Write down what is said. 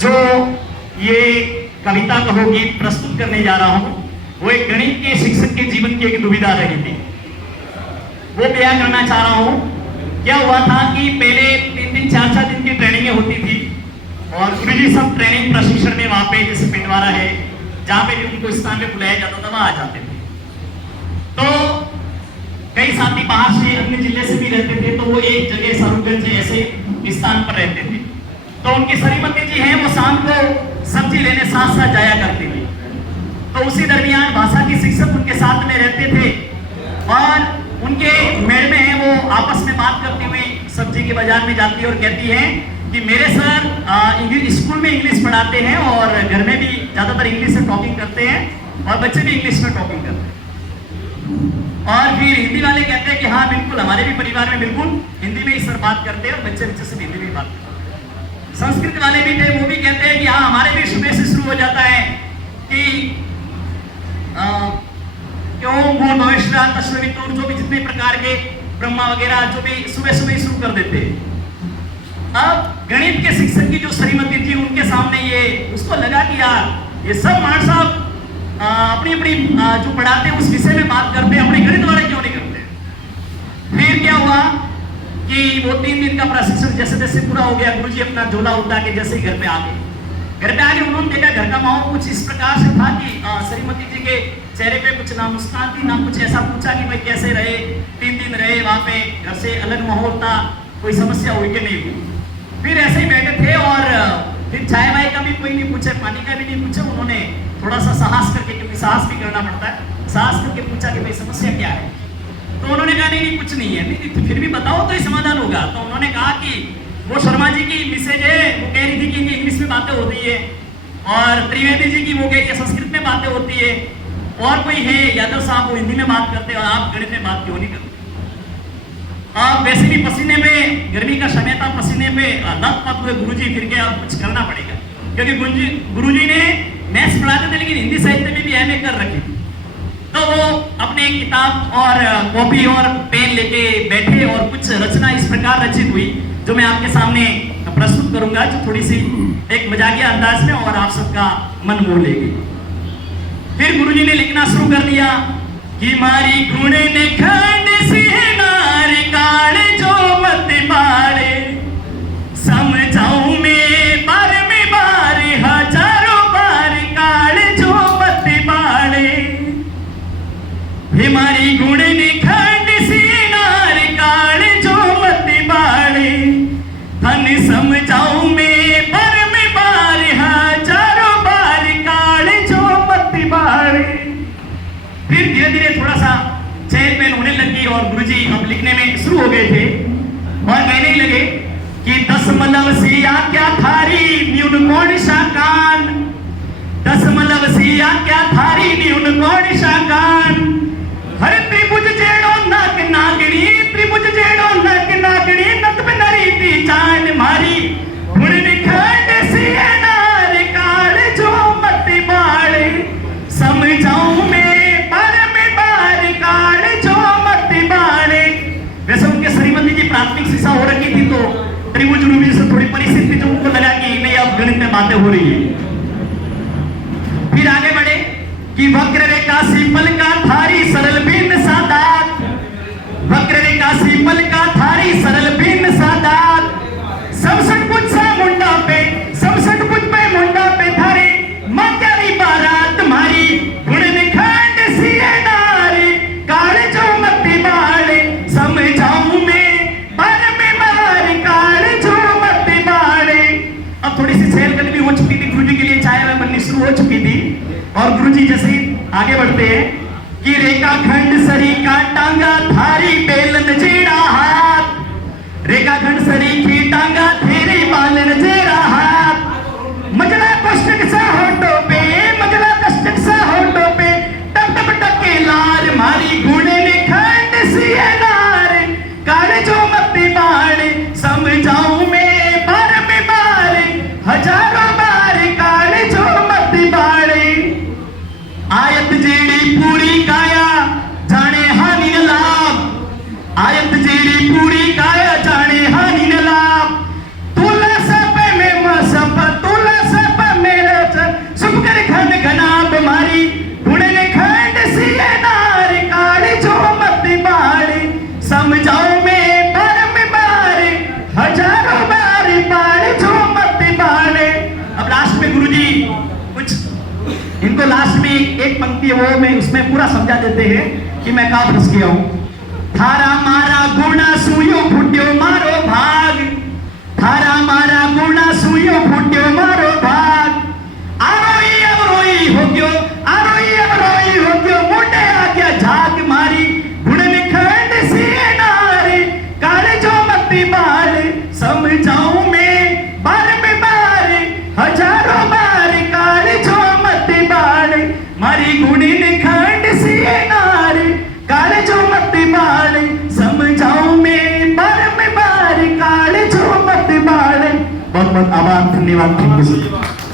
जो ये कविता कहो गीत प्रस्तुत करने जा रहा हूं वो एक गणित के शिक्षक के जीवन की एक दुविधा रही थी, वो बयान करना चाह रहा हूं। क्या हुआ था कि पहले 3-3, 4-4 दिन की ट्रेनिंग होती थी और गुरुजी सब ट्रेनिंग प्रशिक्षण में वहां पे जैसे पिंडवारा है जहां पे भी उनको स्थान पे बुलाया जाता था वहां आ जाते थे। तो कई साथी बाहर से अन्य जिले से भी रहते थे, तो वो एक जगह सारूगंज ऐसे स्थान पर रहते थे। तो उनकी श्रीमती जी हैं वो शाम को सब्जी लेने साथ साथ जाया करती थी। तो उसी दरमियान भाषा की शिक्षक उनके साथ में रहते थे और उनके मेड़ में है वो आपस में बात करती हुई सब्जी के बाजार में जाती है और कहती है कि मेरे सर स्कूल में इंग्लिश पढ़ाते हैं और घर में भी ज्यादातर इंग्लिश से टॉकिंग करते हैं और बच्चे भी इंग्लिश में टॉकिंग करते हैं। और फिर हिंदी वाले कहते हैं कि हाँ बिल्कुल, हमारे भी परिवार में बिल्कुल हिंदी में ही सर बात करते हैं और बच्चे से हिंदी में बात करते हैं। संस्कृत वाले भी थे, वो भी कहते हैं कि हाँ हमारे भी सुबह से शुरू हो जाता है कि क्यों भूल भविष्य तस्वीर जो भी जितने प्रकार के ब्रह्मा वगैरह जो भी सुबह सुबह शुरू कर देते हैं। अब गणित के शिक्षक की जो श्रीमती थी उनके सामने ये उसको लगा कि यार ये सब मान साहब अपनी अपनी जो पढ़ाते हैं उस विषय में बात करते हैं, अपने गणित वाले क्यों नहीं करते। फिर क्या हुआ कि वो 3 दिन का प्रशिक्षण जैसे जैसे पूरा हो गया, गुरुजी अपना झोला उठा के जैसे घर पे आ गए। घर पे आके उन्होंने देखा घर का माहौल कुछ इस प्रकार से था कि श्रीमती जी के चेहरे पे कुछ ना मुस्कान थी ना कुछ ऐसा पूछा कि भाई कैसे रहे, 3 दिन रहे वहां पे, घर से अलग माहौल था, कोई समस्या हुई कि नहीं हुई। फिर ऐसे ही बैठे थे और फिर चाय वाय का भी कोई नहीं पूछे, पानी का भी नहीं पूछे। उन्होंने थोड़ा सा साहस करके, क्योंकि साहस भी करना पड़ता है, साहस करके पूछा कि भाई समस्या क्या है। तो उन्होंने कहा नहीं कुछ नहीं है। नहीं तो फिर भी बताओ तो ही समाधान होगा। तो उन्होंने कहा कि वो शर्मा जी की मिसेज है, वो कह रही थी कि इंग्लिश में बातें होती है और त्रिवेदी जी की वो कह रही है संस्कृत में बातें होती है, और कोई है यादव साहब वो हिंदी में बात करते हैं और आप गणित में बात क्यों नहीं करते। आप वैसे भी पसीने में, गर्मी का समय था, पसीने में लत हुए गुरुजी, फिर के अब कुछ करना पड़ेगा क्योंकि गुरुजी ने मैथ्स पढ़ाते थे लेकिन हिंदी साहित्य में भी एमए कर रखी थी। तो वो अपने किताब और कॉपी और पेन लेके बैठे और कुछ रचना इस प्रकार रचित हुई जो मैं आपके सामने प्रस्तुत करूंगा, जो थोड़ी सी एक मजाकिया अंदाज में और आप सबका मन मोह लेगी। फिर गुरुजी ने लिखना शुरू कर दिया कि मारी गुणे ने खंड सिहनार काल जो मत बाड़े, समझाऊं में बार में बार हजारों बार काल जो मत बाड़े। हमारी गुणे ने खंड सिहनार काल जो मत बाड़े, धन समझाऊं में बार में बार हजारों बार काल जो मत बाड़े। फिर धीरे धीरे थोड़ा सा चहल पहल होने लगी और गुरुजी अब लिखने में शुरू हो गए थे और कहने लगे कि 10 सिया क्या थारी न्यून कौन सा कान, 10 सिया क्या थारी न्यून कौन सा कान, हर त्रिभुज जेड़ो नाक नागणी, त्रिभुज जेड़ो नाक नागणी, नत पे नरी ती चांद मारी गुण निखंड सिया नार काल जो मत बाड़े, समझाऊं में प्राथमिक शिक्षा हो रखी थी तो त्रिभुज रूपी से थोड़ी परिस्थिति जो उनको लगा कि नहीं अब गणित में बातें हो रही है। फिर आगे बढ़े कि वक्र रेखा सिंपल का थारी सरल भिन्न सादात, वक्र रेखा सिंपल का थारी सरल भिन्न सादात, समसट कुछ सा मुंडा पे, समसट कुछ पे मुंडा पे थारी मात्यारी बारात मारी, गुण निखंड सिए नारी काल जो मत बाड़े, समझाऊं में हो चुकी थी, गुरुजी के लिए चाय बननी शुरू हो चुकी थी और गुरुजी जैसे ही आगे बढ़ते हैं कि रेखा खंड सरी का टांगा थारी बेलन जेड़ा हाथ, रेखा खंड सरी की टांगा तेरी बालन जेड़ा हाथ, मजला कष्टक सा होठों पे, मजला कष्टक सा होठों पे, टप टप टके लार मारी, गुणे ने खंड सिए नार काल जो मत बाड़े, समझाऊं में बार में बार हजारों आयत जेड़ी पूरी काया जाने हानि न लाभ, आयत जेड़ी पूरी काया जाने हानि न लाभ, उनको लास्ट में एक पंक्ति है, वो मैं उसमें पूरा समझा देते हैं कि मैं कहाँ फंस गया हूं। थारा मारा गुणा सुयो फुट्यो मारो भाग, थारा मारा गुणा सुयो फुट्यो मारो भाग, आरोई अब रोई हो गयो, आरोई अब रोई हो गयो, मोटे आ गया झाग मारी गुण निखंड सी नारी, काले जो मती बाल समझाऊं मैं बार में बार, हजारों बार काले जो मती बाल, मारी गुणी निखंड सी नारी, काले जो मती बाल समझाऊं मैं बार में बार, काले जो मती बाल। बहुत बहुत आभार, धन्यवाद।